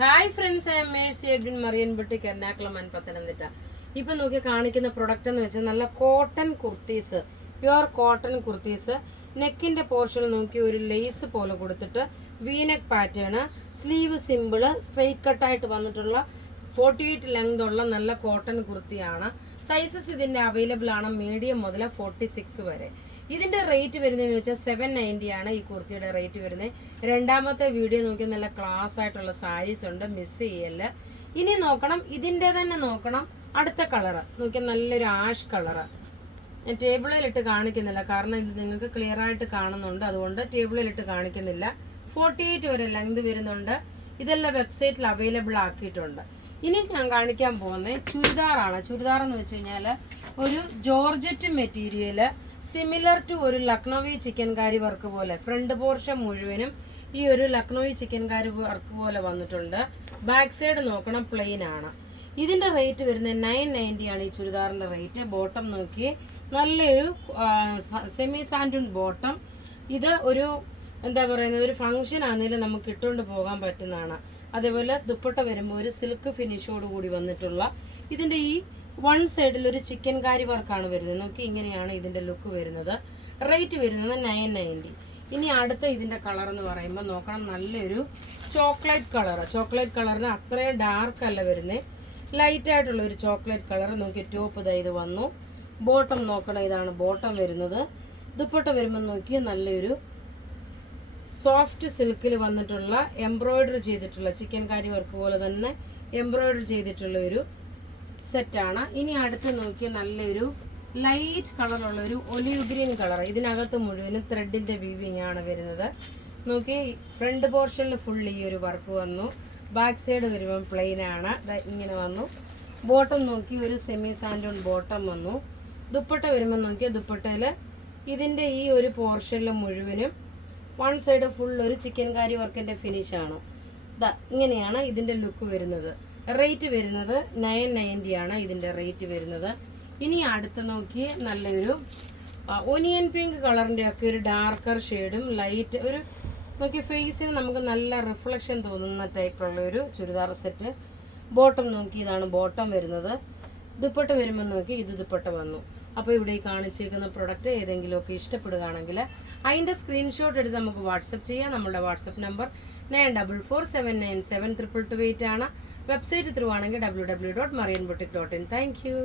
Hi friends, I am Mercy Edwin, Marian boutique, Ernakulam and Pathanamthitta. ഇപ്പം നോക്കി കാണിക്കുന്ന പ്രൊഡക്റ്റ് എന്ന് വെച്ചാൽ നല്ല cotton kurtis, pure cotton kurtis. നെക്കിൻ്റെ പോർഷൻ നോക്കി ഒരു ലേസ് പോലെ കൊടുത്തിട്ട് V neck pattern, sleeve simple, straight കട്ടായിട്ട് വന്നിട്ടുള്ള 48 ലെങ്ത് ഉള്ള നല്ല കോട്ടൺ കുർത്തിയാണ്. സൈസസ് ഇതിൻ്റെ അവൈലബിൾ ആണ്, മീഡിയം മുതൽ 46 വരെ. ഇതിൻ്റെ റേറ്റ് വരുന്നതെന്ന് വെച്ചാൽ 790 ആണ് ഈ കുർത്തിയുടെ റേറ്റ് വരുന്നത്. രണ്ടാമത്തെ വീഡിയോ നോക്കി നല്ല ക്ലാസ് ആയിട്ടുള്ള സാരീസ് ഉണ്ട്, മിസ് ചെയ്യല്ല. ഇനി നോക്കണം, ഇതിൻ്റെ തന്നെ നോക്കണം അടുത്ത കളറ് നോക്കിയാൽ നല്ലൊരു ആഷ് കളറ്. ഞാൻ ടേബിളിലിട്ട് കാണിക്കുന്നില്ല, കാരണം ഇത് നിങ്ങൾക്ക് ക്ലിയർ ആയിട്ട് കാണുന്നുണ്ട്, അതുകൊണ്ട് ടേബിളിലിട്ട് കാണിക്കുന്നില്ല. 48 വരെ ലെങ്ത് വരുന്നുണ്ട്. ഇതെല്ലാം വെബ്സൈറ്റിൽ അവൈലബിൾ ആക്കിയിട്ടുണ്ട്. ഇനി ഞാൻ കാണിക്കാൻ പോകുന്നത് ചുരിദാറാണ്. ചുരിദാർ എന്ന് വെച്ച് കഴിഞ്ഞാൽ ഒരു ജോർജറ്റ് മെറ്റീരിയല്, സിമിലർ ടു ഒരു ലക്നൗവി ചിക്കൻ കാരി വർക്ക് പോലെ. ഫ്രണ്ട് പോർഷൻ മുഴുവനും ഈ ഒരു ലക്നൗവി ചിക്കൻ കാരി വർക്ക് പോലെ വന്നിട്ടുണ്ട്. ബാക്ക് സൈഡ് നോക്കണം, പ്ലെയിൻ ആണ്. ഇതിന്റെ റേറ്റ് വരുന്നത് 990 ആണ് ഈ ചുരിദാറിന്റെ റേറ്റ്. ബോട്ടം നോക്കി നല്ലൊരു സെമി സാൻഡൂൺ ബോട്ടം. ഇത് ഒരു എന്താ പറയുന്നത്, ഒരു ഫംഗ്ഷൻ ആണെങ്കിലും നമുക്ക് ഇട്ടുകൊണ്ട് പോകാൻ പറ്റുന്നതാണ്. അതേപോലെ ദുപ്പട്ട വരുമ്പോൾ ഒരു സിൽക്ക് ഫിനിഷോട് കൂടി വന്നിട്ടുള്ള ഇതിന്റെ ഈ വൺ സൈഡിൽ ഒരു ചിക്കൻ കാരി വർക്കാണ് വരുന്നത്. നോക്കി ഇങ്ങനെയാണ് ഇതിന്റെ ലുക്ക് വരുന്നത്. റേറ്റ് വരുന്നത് 990. ഇനി അടുത്ത ഇതിന്റെ കളർ എന്ന് പറയുമ്പോൾ നോക്കണം, നല്ലൊരു ചോക്ലേറ്റ് കളർ. ചോക്ലേറ്റ് കളറിന് അത്രയും ഡാർക്ക് അല്ല വരുന്നത്, ലൈറ്റ് ആയിട്ടുള്ള ഒരു ചോക്ലേറ്റ് കളർ. നോക്കി ടോപ്പ് ഇതാ ഇത് വന്നു. ബോട്ടം നോക്കണം, ഇതാണ് ബോട്ടം വരുന്നത്. ദുപ്പട്ട വരുമ്പോൾ നോക്കി നല്ലൊരു സോഫ്റ്റ് സിൽക്കിൽ വന്നിട്ടുള്ള എംബ്രോയിഡറി ചെയ്തിട്ടുള്ള ചിക്കൻ കാരി വർക്ക് പോലെ തന്നെ എംബ്രോയിഡറി ചെയ്തിട്ടുള്ള ഒരു സെറ്റാണ്. ഇനി അടുത്ത് നോക്കിയ നല്ലൊരു ലൈറ്റ് കളറുള്ള ഒരു ഒലിവ് ഗ്രീൻ കളർ. ഇതിനകത്ത് മുഴുവനും ത്രെഡിന്റെ വീവിങ് ആണ് വരുന്നത്. നോക്കി ഫ്രണ്ട് പോർഷനിൽ ഫുൾ ഈ ഒരു വർക്ക് വന്നു. ബാക്ക് സൈഡ് വരുമ്പോൾ പ്ലെയിൻ ആണ്, ഇങ്ങനെ വന്നു. ബോട്ടം നോക്കി ഒരു സെമി സാൻഡൂൺ ബോട്ടം വന്നു. ദുപ്പട്ട വരുമ്പോൾ നോക്കിയാൽ ദുപ്പട്ടയിൽ ഇതിന്റെ ഈ ഒരു പോർഷനിൽ മുഴുവനും വൺ സൈഡ് ഫുൾ ഒരു ചിക്കൻ കാരി വർക്കിന്റെ ഫിനിഷ് ആണ്. ഇങ്ങനെയാണ് ഇതിന്റെ ലുക്ക് വരുന്നത്. റേറ്റ് വരുന്നത് 990 ആണ് ഇതിന്റെ റേറ്റ് വരുന്നത്. ഇനി അടുത്ത് നോക്കി നല്ലൊരു ഒനിയൻ പിങ്ക് കളറിന്റെ ഒക്കെ ഒരു ഡാർക്കർ ഷെയ്ഡും ലൈറ്റ് ഒരു നോക്കി ഫേസിന് നമുക്ക് നല്ല റിഫ്ലക്ഷൻ തോന്നുന്ന ടൈപ്പുള്ള ഒരു ചുരിദാർ സെറ്റ്. ബോട്ടം നോക്കി ഇതാണ് ബോട്ടം വരുന്നത്. ദുപ്പട്ട വരുമ്പോൾ നോക്കി ഇത് ദുപ്പട്ട വന്നു. അപ്പോൾ ഇവിടെ ഈ കാണിച്ചേക്കുന്ന പ്രൊഡക്റ്റ് ഏതെങ്കിലുമൊക്കെ ഇഷ്ടപ്പെടുകയാണെങ്കിൽ അതിൻ്റെ സ്ക്രീൻഷോട്ട് എടുത്ത് നമുക്ക് വാട്സപ്പ് ചെയ്യാം. നമ്മുടെ വാട്സപ്പ് നമ്പർ 9447972228 ആണ്. വെബ്സൈറ്റ് ത്രൂ ആണെങ്കിൽ www.marianboutique.in. Thank you.